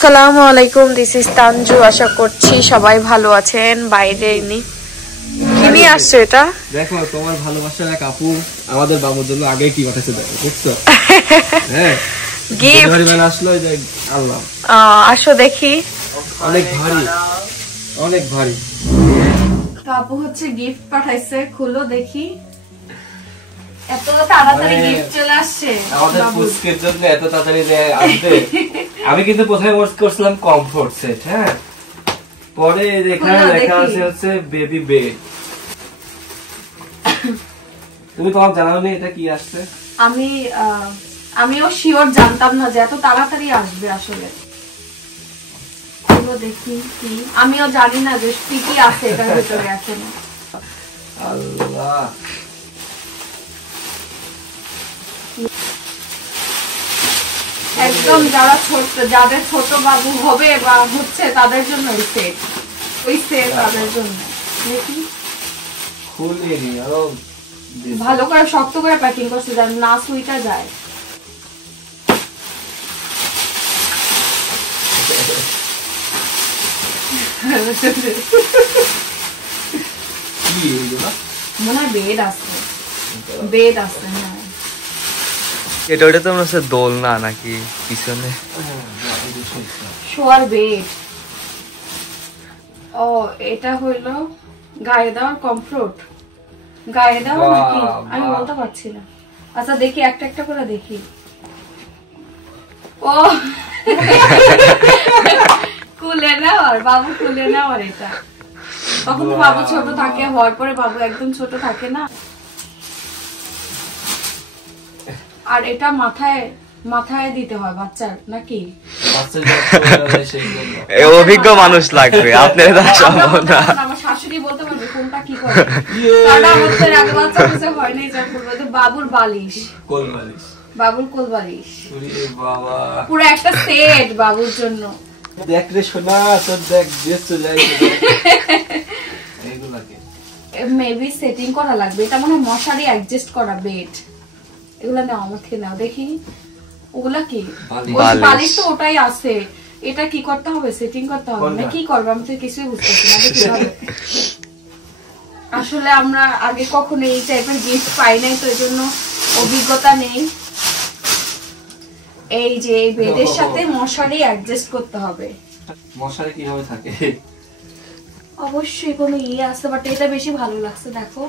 আসসালামু আলাইকুম, this is Tanju. আশা করছি সবাই ভালো আছেন। বাইরে কি নিয়ে আসছো এটা? দেখো তোমার ভালোবাসার এক আপু আমাদের বাবুর জন্য আগে কি পাঠাচ্ছে দেখছো? হ্যাঁ গিফট আসলো যে আল্লাহ। আসো দেখি। অনেক ভারী, অনেক ভারী। আপু হচ্ছে গিফট পাঠাইছে, খুলো দেখি। এত তাড়াতাড়ি গিফট চলে আসছে আমাদের পুষ্কের জন্য, এত তাড়াতাড়ি আসবে। আমি কিন্তু প্রথমে ওয়ার্ক করছিলাম কমফোর্ট সেট, হ্যাঁ, পরে লেখা আছে হচ্ছে বেবি বেড। তুমি তোমার জানাওনি এটা কি আসছে? আমিও শিওর জানতাম না যে এত তাড়াতাড়ি আসবে। আসলে খুলো দেখি কি, আমিও জানি না যে কি আছে এটার ভিতরে এখন। আল্লাহ, একদম যারা ছোট, যাদের ছোট বাবু হবে বা হচ্ছে তাদের জন্য ওই সেট তাদের জন্য। দেখি ভালো করে শক্ত করে প্যাকিং করছে যেন না সুইটা যায়। মনে হয় বেড আসছে, বেড আসছে। হ্যাঁ এটা ওটা তো মনে হচ্ছে দোলনা নাকি পিছনে শোয়ার বেড। ও এটা হইলো গায়ে দেওয়ার কমফোর্ট, গায়ে দেওয়া নাকি আমি বলতে পারছি না। আচ্ছা দেখি একটা একটা করে দেখি। ও কুলে নেওয়ার, বাবু কুলে নেওয়ার। এটা তখন তো বাবু ছোট থাকে, হওয়ার পরে বাবু একদম ছোট থাকে না। আর এটা মাথায় মাথায় দিতে হয় বাচ্চার নাকি? অভিজ্ঞ মানুষ লাগবে, আপনার সম্ভব না। আমার শাশুড়ি বলতে পারবে কোনটা কি করে। কারণ আমাদের আগে বাচ্চা কিছু হয় নাই, যা করবো বাবুর বালিশ, কোল বালিশ, বাবুর কোল বালিশ। বাবা পুরো একটা সেট বাবুর জন্য। দেখ রে সোনা, তোর দেখ ড্রেস চলে আসছে। এইগুলাকে মেবি সেটিং করা লাগবে। এটা মনে হয় মশারি অ্যাডজাস্ট করা বেড। এগুলা নাও আমার থেকে নাও দেখি। ওগুলা কি বালিশ? তো ওটাই আছে। এটা কি করতে হবে? সেটিং করতে হবে না কি করবে? আমি তো কিছুই বুঝতেছি না কিভাবে। আসলে আমরা আগে কখনো এই টাইপের গিফট পাই নাই, তো এই জন্য অভিজ্ঞতা নেই। এই যে এই বেডের সাথে মশারি অ্যাডজাস্ট করতে হবে। মশারি কিভাবে থাকে? অবশ্যই কোনো আছে, বাট এটা বেশি ভালো লাগছে। দেখো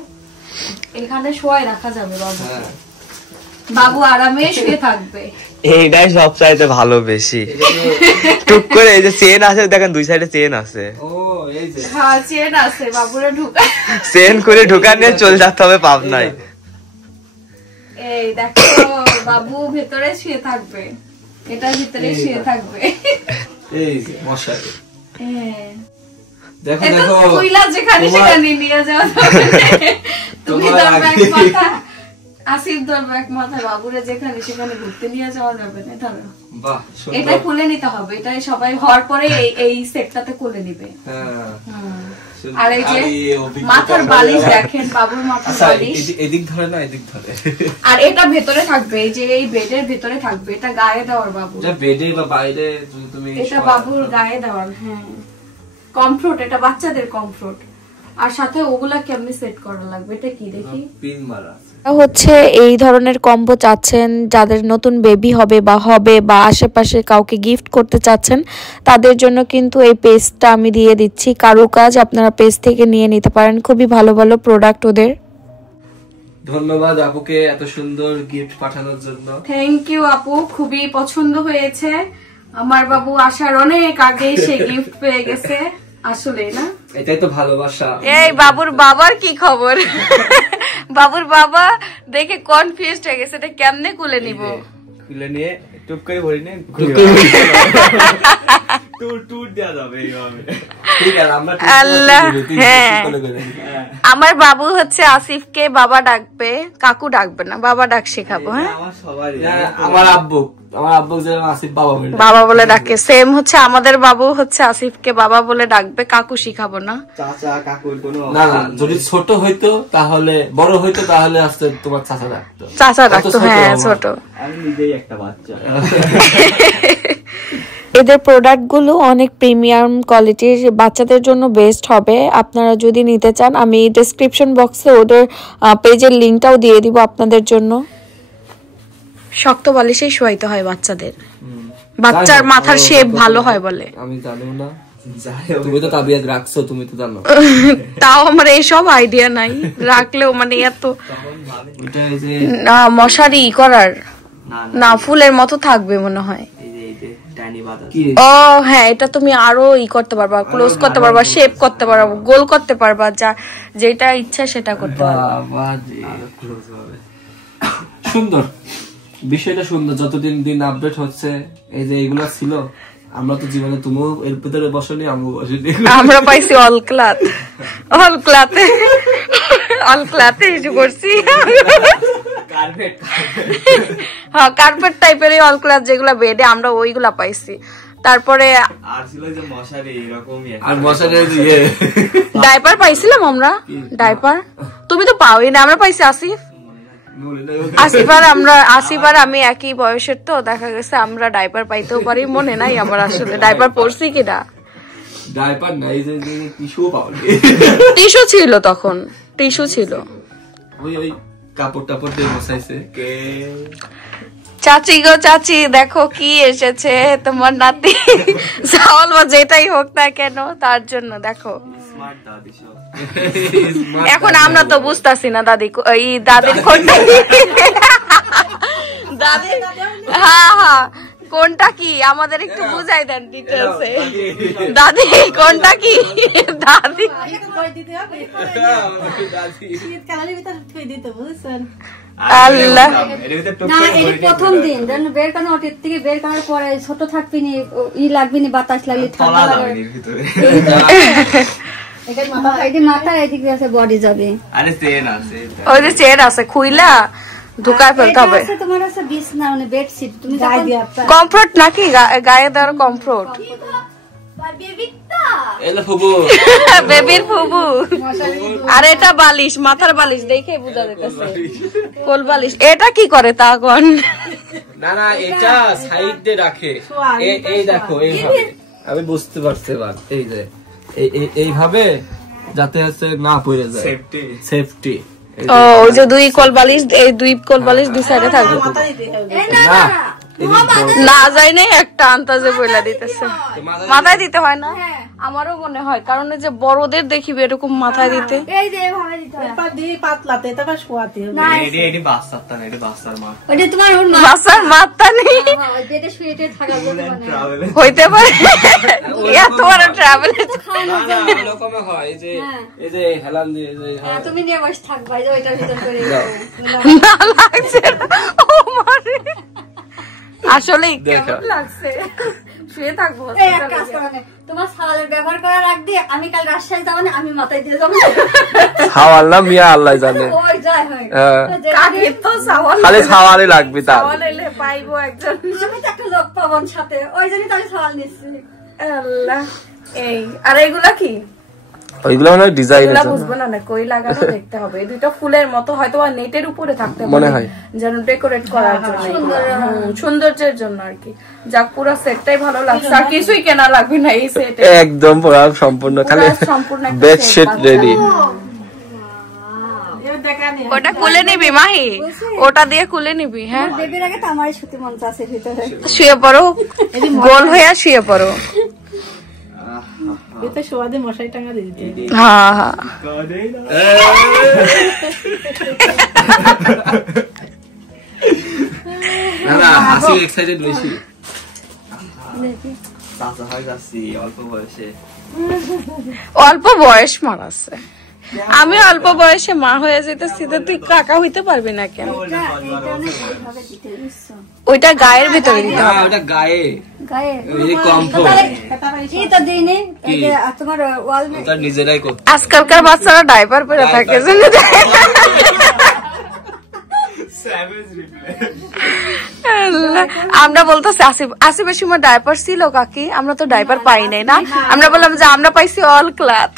এখানে শোয়াই রাখা যাবে বাবু, বাবু আরামে শুয়ে থাকবে। এইটাই সব চাইতে ভালো বেশি। টুক করে এই যে চেন আছে দেখেন, দুই সাইডে চেন আছে। ও এই যে হ্যাঁ চেন আছে, বাবুরে ঢুকা চেন করে ঢুকা নিয়ে চলে যেতে হবে পাবনায়। এই দেখো বাবু ভেতরে শুয়ে থাকবে, এটার ভিতরে শুয়ে থাকবে। এই যে মশারি। হ্যাঁ দেখো দেখো, তুইলা যেখানে সেখানে নিয়ে যাও। তুমি ধরবে এক মাথা, আসিফ ধরবে এক মাথা, বাবুরে যেখানে সেখানে ঘুরতে নিয়ে যাওয়া যাবে না। ধরো বাহ, এটা খুলে নিতে হবে। এটা সবাই হওয়ার পরে এই সেটটাতে খুলে নিবে। হ্যাঁ আর এই যে মাথার বালিশ দেখেন, বাবুর মাথার বালিশ এদিক ধরে না এদিক ধরে। আর এটা ভেতরে থাকবে, এই যে এই বেডের ভেতরে থাকবে। এটা গায়ে দেওয়ার বাবু, এটা বেডে বা বাইরে তুমি এটা বাবুর গায়ে দেওয়ার। হ্যাঁ কমফোর্ট, এটা বাচ্চাদের কমফোর্ট। আর সাথে ওগুলা কেমনে সেট করা লাগবে এটা কি দেখি। পিন মারা হচ্ছে এই ধরনের কম্বো চাচ্ছেন যাদের নতুন বেবি হবে বা আশেপাশে কাউকে গিফট করতে চাচ্ছেন, তাদের জন্য কিন্তু এই পেজটা আমি দিয়ে দিচ্ছি। কারুকাজ আপনারা পেজ থেকে নিয়ে নিতে পারেন, খুবই ভালো ভালো প্রোডাক্ট ওদের। ধন্যবাদ আপুকে এত সুন্দর গিফট পাঠানোর জন্য। থ্যাংক ইউ আপু, খুবই পছন্দ হয়েছে। আমার বাবু আসার অনেক আগেই সে গিফট পেয়ে গেছে। আসলে না, এটাই তো ভালোবাসা। এই বাবুর বাবার কি খবর? বাবুর বাবা দেখে কনফিউজড হয়ে গেছে, এটা কেমনে কুলে নিব। খুলে নিয়ে টুক করে ভরি নিয়ে টুর দেওয়া যাবে এইভাবে। ঠিক আছে আমরা আল্লাহ। হ্যাঁ আমার বাবু হচ্ছে আসিফকে বাবা ডাকবে, কাকু ডাকবে না, বাবা ডাক শেখাবো। হ্যাঁ আমার সবারই, আমার আব্বু যেমন আসিফ বাবা বলে ডাকে, সেম হচ্ছে আমাদের বাবু হচ্ছে আসিফকে বাবা বলে ডাকবে, কাকু শিখাবো না। চাচা কাকুর কোনো না না, যদি ছোট হইতো তাহলে, বড় হইতো তাহলে আসতে তোমার চাচা ডাকতো। চাচা ডাকতো, হ্যাঁ ছোট। আমি নিজেই একটা বাচ্চা। এদের প্রোডাক্টগুলো অনেক প্রিমিয়াম কোয়ালিটির, বাচ্চাদের জন্য বেস্ট হবে। আপনারা যদি নিতে চান আমি ডেসক্রিপশন বক্সে ওদের পেজের লিঙ্কটাও দিয়ে দিব আপনাদের জন্য। শক্ত বালিশেই শোয়াইতে হয় বাচ্চাদের, বাচ্চার মাথার শেপ ভালো হয় বলে। আমি জানি না, তুমি তো তাবিয়াত রাখছো, তুমি তো জানো। তাও আমার এইসব আইডিয়া নাই, রাখলেও মানে এত না মশারি করার না, ফুলের মতো থাকবে মনে হয়। ও হ্যাঁ, এটা তুমি আরো করতে পারবা, ক্লোজ করতে পারবা, শেপ করতে পারবা, গোল করতে পারবা, যা যেটা ইচ্ছা সেটা করতে পারবা। সুন্দর বিষয়টা, সুন্দর। যতদিন দিন আপডেট হচ্ছে, এই যে এগুলা ছিল, আমরা তো জীবনে তুমিও এর ভিতরে বসনি, আমিও বসিনি। আমরা পাইছি all cloth, all ক্লাথে, all ক্লাথে issue করছি। হ্যাঁ, কার্পেট টাইপের অল ক্লাথ যেগুলা বেডে, আমরা ওইগুলা পাইছি। তারপরে আর ছিল যে মশারি, এরকমই আর মশারি ডাইপার পাইছিলাম আমরা। ডাইপার তুমি তো পাওই না, আমরা পাইছি আসিফ। আসিফ আর আমি একই বয়সের, তো দেখা গেছে আমরা ডাইপার পাইতেও পারি, মনে নাই আমার আসলে ডাইপার পরছি কিনা। ডাইপার নাই, যে টিস্যু পাওয়া, টিস্যু ছিল তখন, টিস্যু ছিল। ওই কাপড় টাপড় দিয়ে বসাইছে। চাচি গো চাচি, দেখো কি এসেছে তোমার নাতি, চাওয়াল বা যেটাই হোক না কেন তার জন্য। দেখো এখন আমরা তো বুঝতেছি না দাদি, দাদির কোনটা, দাদি হ্যাঁ হ্যাঁ কোনটা কি আমাদের একটু বুঝাই দেন ডিটেলসে। দাদি কোনটা কি, দাদি আল্লাহ প্রথম দিন বের কানো থেকে বের করার পরে ছোট থাকবিনি, লাগবিনি, বাতাস লাগলে ঠান্ডা লাগবে, মাথা এদিকে আছে, বডি যাবে। ওই যে চেয়ার আছে, খুইলা ঢুকায় ফেলতে হবে। তোমার আছে বিছনা, মানে বেডশিট, তুমি কমফোর্ট নাকি গায়ে দেওয়ার কমফোর্ট, বেবির ফুবু। আর এটা বালিশ, মাথার বালিশ, দেখে বোঝা যাইতেছে কোল বালিশ। এটা কি করে তা কোন? না না, এটা সাইড দিয়ে রাখে। এই দেখো, এইভাবে আমি বুঝতে পারছি। এই যে এইভাবে, যাতে হচ্ছে না পড়ে যায়, সেফটি। ওই যে দুই কোল বালিশ, এই দুই কোল বালিশ দুই সাইডে থাকবে, না যাই নাই একটা আন্তাজে বইলা দিতেছে। মাথায় দিতে হয় না, আমারও মনে হয়, কারণ যে বড়দের দেখিবে এরকম মাথায় দিতে। বাচ্চার মাথা নেই হইতে পারে, এত বড় ট্রাভেল তুমি নিয়ে বসে থাকবা, ওইটার ভিতর করে না লাগছে আসলে কেমন লাগছে, শুয়ে থাকবো। তোমার সাওয়ালের ব্যবহার করার আগ দিয়ে আমি কাল রাজশাহী যাবো না, আমি মাথায় দিয়ে যাবো। সাওয়াল না মিয়া, আল্লাহ জানে, খালি সাওয়ালই লাগবে। তার পাইবো একজন, আমি তো একটা লোক পাবন সাথে, ওই জন্যই তো আমি সাওয়াল নিচ্ছি। আল্লাহ, এই আর এইগুলা কি? ওইগুলো মানে ডিজাইন বুঝবো না, কই লাগানো দেখতে হবে। এই দুটো ফুলের মতো হয়তো নেটের উপরে থাকতে মনে হয়, যেন ডেকোরেট করার জন্য, সৌন্দর্যের জন্য আর কি। যাক, পুরো সেটটাই ভালো লাগছে, আর কিছুই কেনা লাগবে না এই সেটে, একদম পুরো সম্পূর্ণ, খালি বেডশিট রেডি। ওটা খুলে নিবি মাহি, ওটা দিয়ে খুলে নিবি। হ্যাঁ, বেবির আগে তো আমারই সত্যি মন চাচ্ছে ভিতরে শুয়ে পড়ো, গোল হয়ে শুয়ে পড়ো। মশাই টাঙা দিয়ে দিতে। হ্যাঁ হ্যাঁ, অল্প বয়স মারাছে। আমি অল্প বয়সে মা হয়ে যেতেছি, তো তুই কাকা হইতে পারবি না কেন? ওইটা গায়ের ভিতরে দিতে হবে, ওটা গায়ে নিজেরাই করতে। আজকালকার বাচ্চারা ডাইপার পরে থাকে, আমরা বলতেছি আসিফের সময় ডাইপার ছিল কাকি, আমরা তো ডাইপার পাই নাই না। আমরা বললাম যে আমরা পাইছি অল ক্লাথ।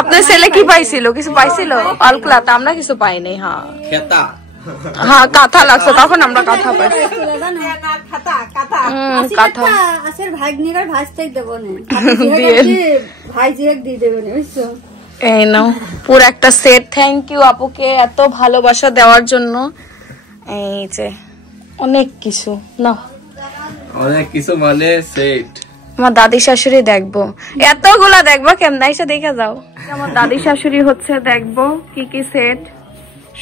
আপনার ছেলে কি পাইছিল? কিছু পাইছিল অল ক্লাথ, আমরা কিছু পাই নাই। হ্যাঁ, হ্যাঁ কাঁথা লাগছে, তখন আমরা কাঁথা পাই। এই নাও পুরো একটা সেট। থ্যাংক ইউ আপুকে এত ভালোবাসা দেওয়ার জন্য। এই যে অনেক কিছু না, অনেক কিছু মানে সেট। আমার দাদি শাশুড়ি দেখবো, এতগুলা দেখবো কেমন এসে দেখে যাও। আমার দাদি শাশুড়ি হচ্ছে দেখবো কি কি সেট,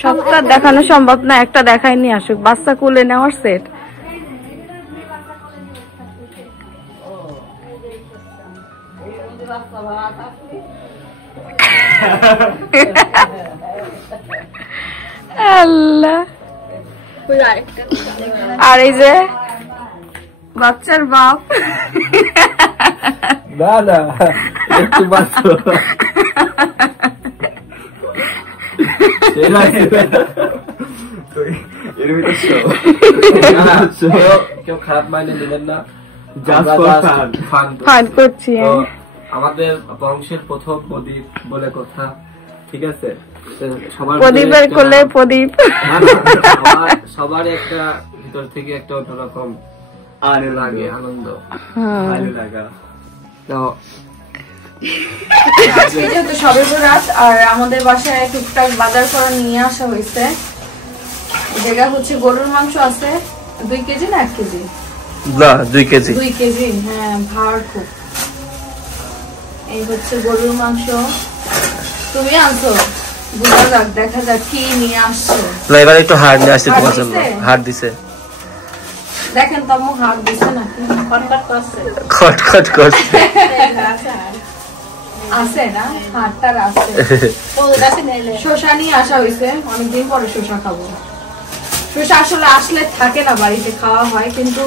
সবটা দেখানো সম্ভব না, একটা দেখাই নিয়ে আসুক। বাচ্চা কোলে নেওয়ার সেট, আল্লাহ। আর এই যে বাচ্চার বাপ, না না একটু বাচ্চা কেউ খারাপ মাইনে নেবেন না, ফান করছি। আমাদের বংশের প্রথম প্রদীপ বলে কথা, ঠিক আছে? প্রদীপের কোলে প্রদীপ, সবার একটা ভিতর থেকে একটা অন্যরকম লাগে, আনন্দ লাগা। যেহেতু সবে বরাত আর আমাদের বাসায় টুকটাক বাজার করা নিয়ে আসা হয়েছে, যেটা হচ্ছে গরুর মাংস আছে 2 কেজি না 1 কেজি? না 2 কেজি। 2 কেজি, হ্যাঁ ভার খুব। এই হচ্ছে গরুর মাংস, তুমি আনছো, বুঝা যাক, দেখা যাক কি নিয়ে আসছো। না এবার একটু হাড় নিয়ে আসছে তোমার জন্য, হাড় দিছে। দেখেন তো আম্মু হাড় দিছে নাকি? খটখট করছে, খটখট করছে। আছে না হাড়টার আছে। শসা নিয়ে আসা হয়েছে, অনেকদিন পরে শসা খাবো। শসা আসলে আসলে থাকে না বাড়িতে, খাওয়া হয় কিন্তু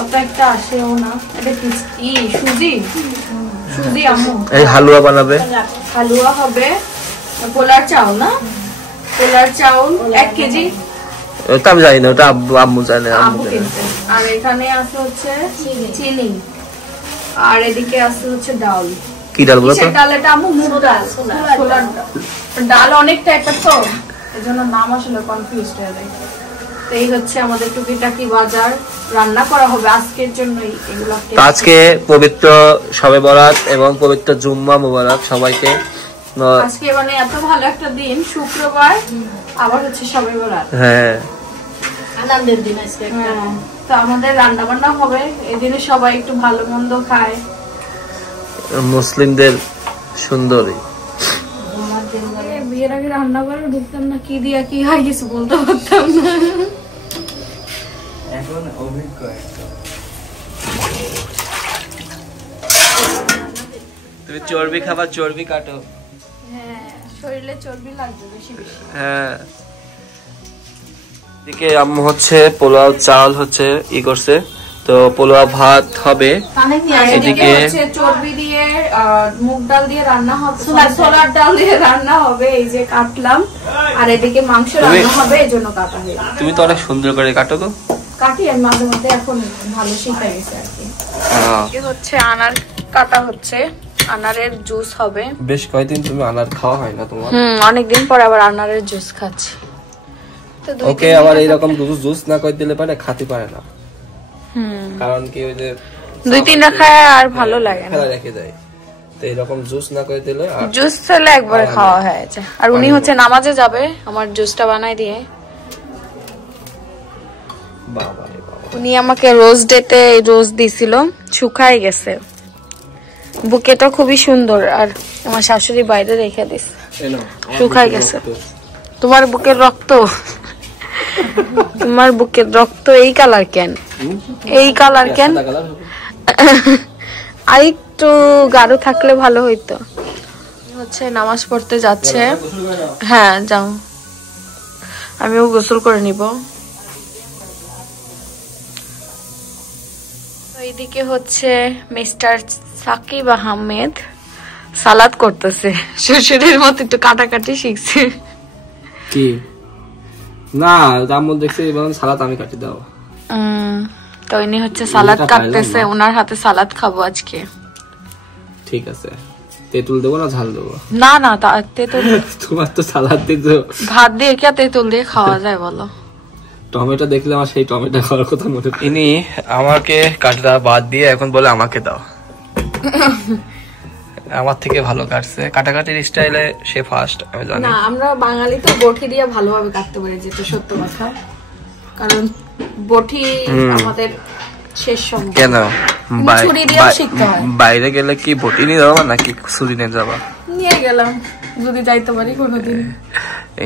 অত একটা আসেও না। এটা কি সুজি? সুজি আম্মু এই হালুয়া বানাবে, হালুয়া হবে। পোলার চাউল না, পোলার চাউল 1 কেজি। ওটা আমি জানি না, ওটা আম্মু জানে। আর এখানে আছে হচ্ছে চিনি, আর এদিকে আছে হচ্ছে ডাল। কি ডাল বলো তো? ডাল এটা আম্মু মুগ ডাল, ছোলার ডাল অনেক টাইপের তো, এজন্য নাম আসলে কনফিউজড হয়ে যায়। তো এই হচ্ছে আমাদের টুকিটাকি বাজার, রান্না করা হবে আজকের জন্যই এগুলো। আজকে পবিত্র শবে বরাত এবং পবিত্র জুম্মা মুবারক সবাইকে। আজকে মানে এত ভালো একটা দিন, শুক্রবার, আবার হচ্ছে শবে বরাত। হ্যাঁ আনন্দের দিন আজকে। তো আমাদের রান্না বান্না হবে, এই দিনে সবাই একটু ভালো মন্দ খায়, মুসলিমদের সুন্দরী। বিয়ের আগে রান্না করে ঢুকতাম না, কি দিয়া কি হয় কিছু বলতে পারতাম না। এখন অভিজ্ঞ তুমি চর্বি খাবার, চর্বি কাটো। হ্যাঁ শরীরে চর্বি লাগবে বেশি বেশি। হ্যাঁ এদিকে আম্মু হচ্ছে পোলাও চাল হচ্ছে ই করছে, তো পোলাও ভাত হবে। এদিকে হচ্ছে চর্বি দিয়ে মুগ ডাল দিয়ে রান্না হবে, ছোলার ডাল দিয়ে রান্না হবে, এই যে কাটলাম। আর এদিকে মাংস রান্না হবে, এজন্য কাটা হয়েছে। তুমি তো অনেক সুন্দর করে কাটো গো। কাটি আমি মাঝে মধ্যে, এখন ভালো শিখে গেছে আর কি। হচ্ছে আনার কাটা হচ্ছে, আনারের জুস হবে। বেশ কয়েকদিন তুমি আনার খাওয়া হয় না তোমার? অনেকদিন পর আবার আনারের জুস খাচ্ছি। ওকে আবার এইরকম জুস না করে দিলে পারে, খাতে পারে না। কারণ কি ওই যে 2-3 রাখায় আর ভালো লাগে না, রেখে যায়। তো এরকম জুস না করে দিলে, জুস ফেলে একবারে খাওয়া হয়ে যায়। আর উনি হচ্ছে নামাজে যাবে, আমার জুসটা বানাই দিয়ে। বাবা রে বাবা, উনি আমাকে রোজ ডেতে রোজ দিছিল, শুকাই গেছে। বুকেটা খুবই সুন্দর, আর আমার শাশুড়ি বাইরে রেখে দিছে, শুকাই গেছে। তোমার বুকের রক্ত, তোমার বুকের রক্ত এই কালার কেন? এই কালার কেন? আর একটু গাঢ় থাকলে ভালো হইতো। হচ্ছে নামাজ পড়তে যাচ্ছে। হ্যাঁ যাও, আমিও গোসল করে নিব। এইদিকে হচ্ছে মিস্টার সাকিব আহমেদ সালাদ করতেছে, শ্বশুরের মতো একটু কাটাকাটি শিখছে। কি না আম্মু দেখছি সালাদ আমি কাটি দাও। তো ইনি হচ্ছে সালাদ কাটতেছে, ওনার হাতে সালাদ খাবো আজকে। ঠিক আছে, তেঁতুল দেবো না ঝাল দেবো? না না তেঁতুল তোমার তো সালাদ দিছো, ভাত দিয়ে কি তেঁতুল দিয়ে খাওয়া যায় বলো? টমেটো দেখলে আমার সেই টমেটো খাওয়ার কথা মনে। ইনি আমাকে কাটটা বাদ দিয়ে এখন বলে আমাকে দাও। আমার থেকে ভালো কাটছে, কাটাকাটির স্টাইলে সে ফার্স্ট, আমি জানি। না আমরা বাঙালি তো বটি দিয়ে ভালোভাবে কাটতে পারি, যেটা সত্য কথা, কারণ বটি আমাদের শেষ সময়। কেন ছুরি দিয়েও শিখতে হয়। বাইরে গেলে কি বটি নিয়ে যাবো নাকি ছুরি নিয়ে যাবা? নিয়ে গেলাম যদি যাইতে পারি কোনোদিন,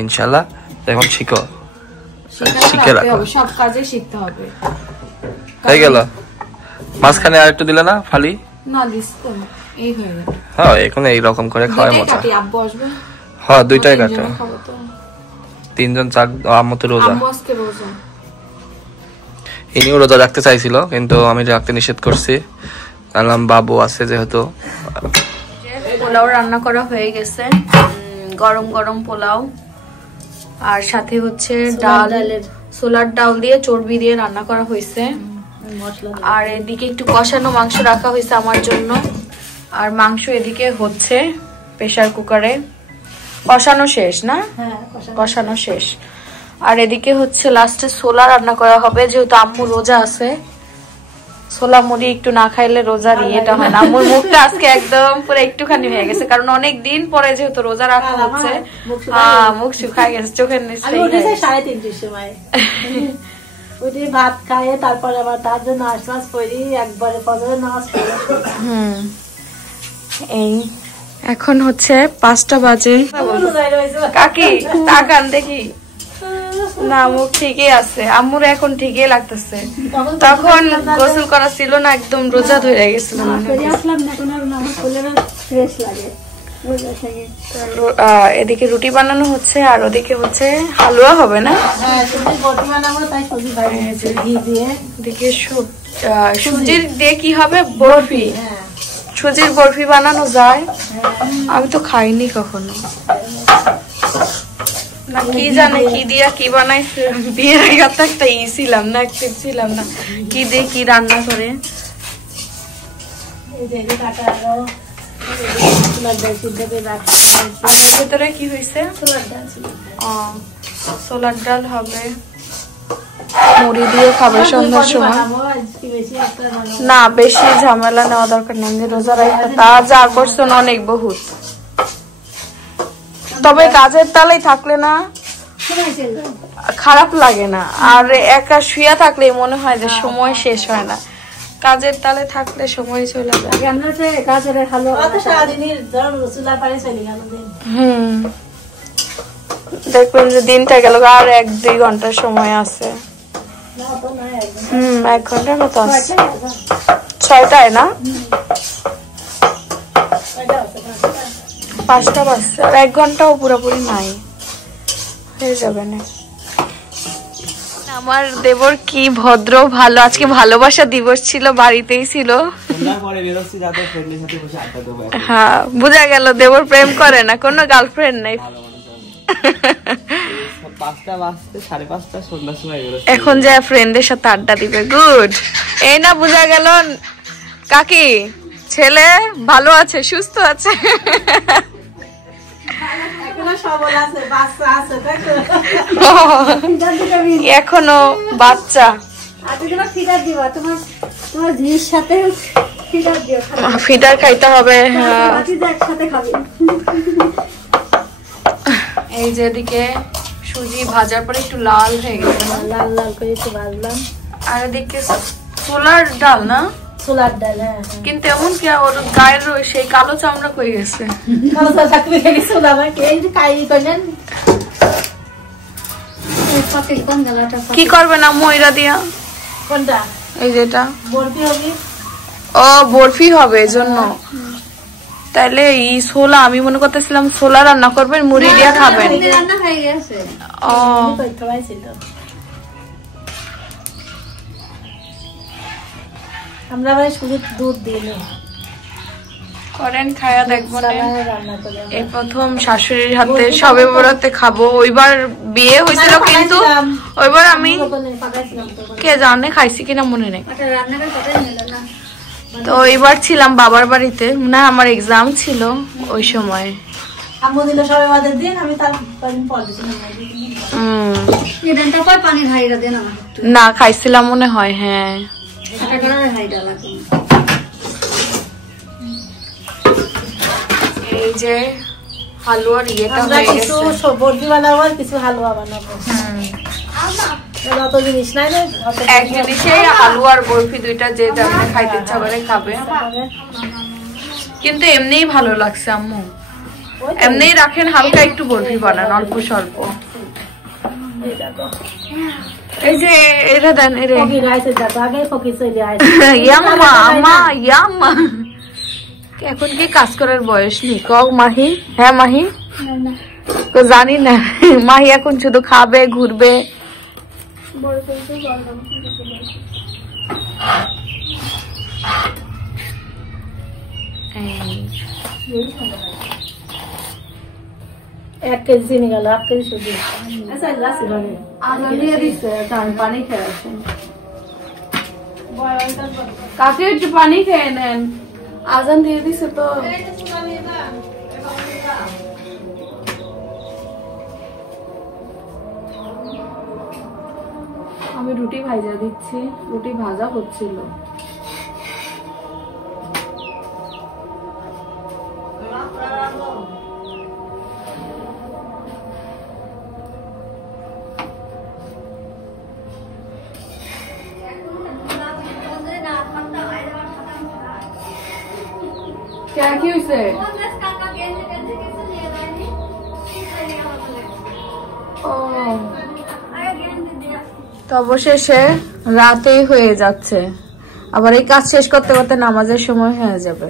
ইনশাল্লাহ। এখন শিখো, শিখে রাখতে হবে, সব কাজে শিখতে হবে। হয়ে গেল। মাঝখানে আরেকটু দিলে না ফালি? না দিস্তো এই হয়ে গেল। হ্যাঁ এখন এইরকম করে খাওয়াই মজা। আব্বু আসবে? হ্যাঁ দুইটাই কাটো। তিনজন চাক, আম্মু তো রোজা। ইনিও রোজা রাখতে চাইছিল কিন্তু আমি রাখতে নিষেধ করছি, বললাম বাবু আছে যেহেতু। পোলাও রান্না করা হয়ে গেছে, গরম গরম পোলাও, আর সাথে হচ্ছে ডাল, ছোলার ডাল দিয়ে চর্বি দিয়ে রান্না করা হয়েছে। আর এদিকে একটু কষানো মাংস রাখা হয়েছে আমার জন্য, আর মাংস এদিকে হচ্ছে প্রেসার কুকারে, কষানো শেষ না? কষানো শেষ। আর এদিকে হচ্ছে লাস্টে ছোলা রান্না করা হবে, যেহেতু আম্মু রোজা আছে, ছোলা মুড়ি একটু না খাইলে রোজার ইয়েটা হয় না। আম্মুর মুখটা আজকে একদম পুরো একটুখানি হয়ে গেছে, কারণ অনেক দিন পরে যেহেতু রোজা রাখা হচ্ছে, মুখ শুকায় গেছে, চোখের নিচে। 3:30 সময় ওইটি ভাত খাইয়ে তারপরে আবার তার জন্য নামাজ পড়ি, একবারে ফজরের নামাজ পড়ি। এই এখন হচ্ছে 5টা বাজে। কাকি তাকান দেখি, না মুখ ঠিকই আছে, আম্মুর এখন ঠিকই লাগতেছে। তখন গোসল করা ছিল না, একদম রোজা ধরে গেছিল। এদিকে রুটি বানানো হচ্ছে, আর ওদিকে হচ্ছে হালুয়া হবে না? এদিকে সুজির দিয়ে কি হবে? বরফি। সুজির বরফি বানানো যায়? আমি তো খাইনি কখনো, না কি জানে কি দিয়া কি বানাইছে। বিয়ের আগে একটা ছিলাম না, অ্যাক্টিভ ছিলাম না, কি দিয়ে কি রান্না করে। ভেতরে কি হয়েছে? ছোলার ডাল হবে, মুড়ি দিয়ে খাবে সন্ধ্যার সময়। না বেশি ঝামেলা নেওয়া দরকার নেই, রোজা রাখতে তা যা করছেন অনেক বহুত। তবে কাজের তালেই থাকলে না খারাপ লাগে না, আর একা শুয়ে থাকলে মনে হয় যে সময় শেষ হয় না, কাজের তালে থাকলে সময় চলে যায়। দেখবেন যে দিনটা গেল, আর 1-2 ঘন্টার সময় আছে। 1 ঘন্টার মতো আছে। 6টায় না? 5টা বাজছে, আর 1 ঘন্টাও পুরোপুরি নাই, হয়ে যাবে না। আমার দেবর কি ভদ্র ভালো, আজকে ভালোবাসা দিবস ছিল, বাড়িতেই ছিল। হ্যাঁ বুঝা গেল দেবর প্রেম করে না, কোনো গার্লফ্রেন্ড নাই। এখন যা ফ্রেন্ডের সাথে আড্ডা দিবে, গুড। এই না বুঝা গেল কাকি ছেলে ভালো আছে, সুস্থ আছে। এখনো বাচ্চা, ফিডার খাইতে হবে। এই যে এদিকে সুজি ভাজার পরে একটু লাল হয়ে গেছে, লাল লাল করে একটু ভাজলাম। আর এদিকে ছোলার ডাল না? ছোলার ডাল, কিন্তু এমন কি ওর গায়ের সেই কালো চামড়া কই গেছে? কি করবে না ময়রা দিয়া? কোনটা? এই যেটা বরফি হবে। ও বরফি হবে এজন্য। তাহলে এই ছোলা আমি মনে করতেছিলাম ছোলা রান্না করবেন, মুড়ি দিয়া খাবেন। ও আমরা শুধু দুধ দিয়ে করেন, খায়া দেখবো। এই প্রথম শাশুড়ির হাতে সবে বরাতে খাবো। ওইবার বিয়ে হয়েছিল কিন্তু ওইবার আমি কে জানে খাইছি কিনা মনে নেই। তো এবার ছিলাম বাবার বাড়িতে, না আমার এক্সাম ছিল ওই সময়। না খাইছিলাম মনে হয়। হ্যাঁ এই যে হালুয়ার ইয়েটা হয়ে গেছে, বরফি বানাবো আর কিছু হালুয়া বানাবো। এক জিনিসে আলু আর বরফি দুইটা যে যেমন খাইতে ইচ্ছা করে খাবে। কিন্তু এমনিই ভালো লাগছে আম্মু, এমনিই রাখেন হালকা একটু বরফি বানান অল্প স্বল্প। এই যে এটা দেন, এখন কি কাজ করার বয়স নেই কক মাহি? হ্যাঁ মাহি, তো জানি না মাহি এখন শুধু খাবে ঘুরবে। এক কেজি চিনি গেল, 1 কেজি সুজি। পানি খেয়ে আসেন কাকে, একটু পানি খেয়ে নেন, আজান দিয়ে দিছে তো। আমি রুটি ভাজা দিচ্ছি, রুটি ভাজা হচ্ছিল। কি হয়েছে? তো অবশেষে রাতেই হয়ে যাচ্ছে, আবার এই কাজ শেষ করতে করতে নামাজের সময় হয়ে যাবে।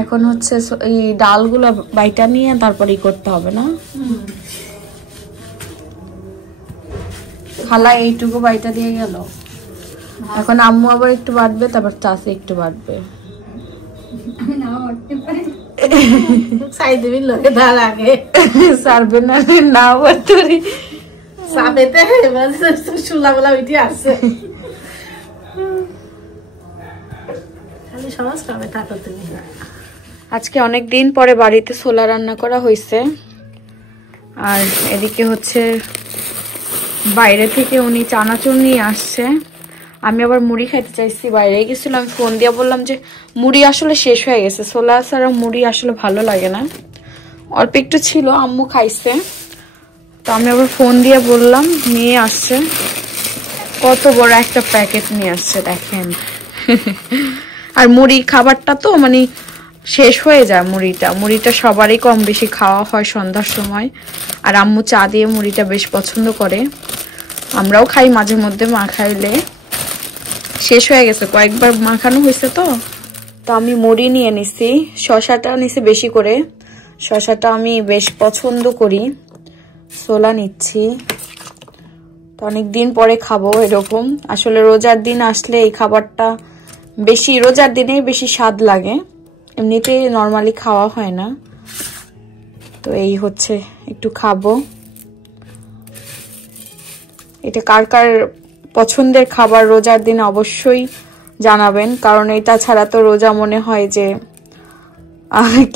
এখন হচ্ছে এই ডালগুলো বাইটা নিয়ে তারপরই করতে হবে না? খালা এইটুকু বাইটা দিয়ে গেল, এখন আম্মু আবার একটু বাটবে, তারপর চাষে একটু বাটবে। সারবে না না বাটরি আজকে অনেক দিন পরে বাড়িতে ছোলা রান্না করা হয়েছে। আর এদিকে হচ্ছে বাইরে থেকে উনি চানাচুর নিয়ে আসছে, আমি আবার মুড়ি খাইতে চাইছি, বাইরে গেছিলাম, ফোন দিয়ে বললাম যে মুড়ি আসলে শেষ হয়ে গেছে, ছোলা ছাড়া মুড়ি আসলে ভালো লাগে না, অল্প একটু ছিল, আম্মু খাইছে। তো আমি আবার ফোন দিয়ে বললাম, নিয়ে আসছে, কত বড় একটা প্যাকেট নিয়ে আসছে দেখেন। আর মুড়ি খাবারটা তো মানে শেষ হয়ে যায়, মুড়িটা সবারই কম বেশি খাওয়া হয় সন্ধ্যার সময়। আর আম্মু চা দিয়ে মুড়িটা বেশ পছন্দ করে, আমরাও খাই মাঝে মধ্যে, মা খাইলে। শেষ হয়ে গেছে, কয়েকবার মাখানো হয়েছে তো। তো আমি মুড়ি নিয়ে নিছি, শশাটা নিছি বেশি করে, শশাটা আমি বেশ পছন্দ করি। ছোলা নিচ্ছি, তো অনেকদিন পরে খাবো এরকম। আসলে রোজার দিন আসলে এই খাবারটা বেশি, রোজার দিনেই বেশি স্বাদ লাগে, এমনিতে নর্মালি খাওয়া হয় না। তো এই হচ্ছে একটু খাবো। এটা কার কার পছন্দের খাবার রোজার দিনে অবশ্যই জানাবেন, কারণ এটা ছাড়া তো রোজা মনে হয় যে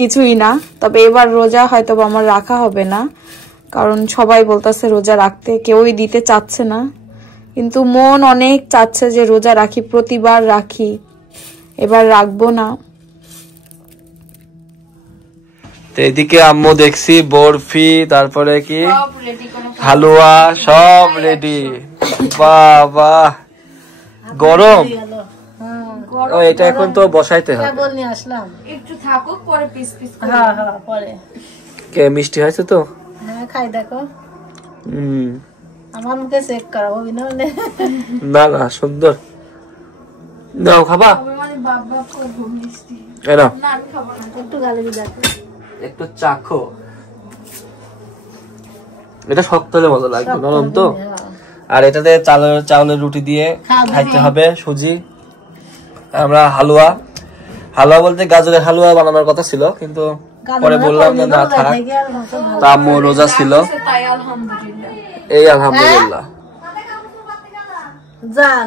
কিছুই না। তবে এবার রোজা হয়তো আমার রাখা হবে না, কারণ সবাই বলতেছে রোজা রাখতে, কেউই দিতে চাচ্ছে না, কিন্তু মন অনেক চাচ্ছে যে রোজা রাখি, প্রতিবার রাখি, এবার রাখবো না। এদিকে আম্মু দেখছি বরফি, তারপরে কি হালুয়া সব রেডি। বাবা গরম, এটা এখন তো বসাইতে হবে। একটু থাকুক, পরে পিস পিস পরে। কে মিষ্টি হয়েছে তো? হ্যাঁ খাই দেখো। আমার মুখে চেক করা হবে না? না না সুন্দর, নাও খাবা? একটু গালে দেখো, একটু চাখো। এটা শক্ত হলে মজা লাগবে, নরম তো। আর এটাতে চাউলের রুটি দিয়ে খাইতে হবে, সুজি। আমরা হালুয়া বলতে গাজরের হালুয়া বানানোর কথা ছিল, কিন্তু পরে বললাম যে না থাক, তা আম্মু রোজা ছিল, এই আলহামদুলিল্লাহ। জান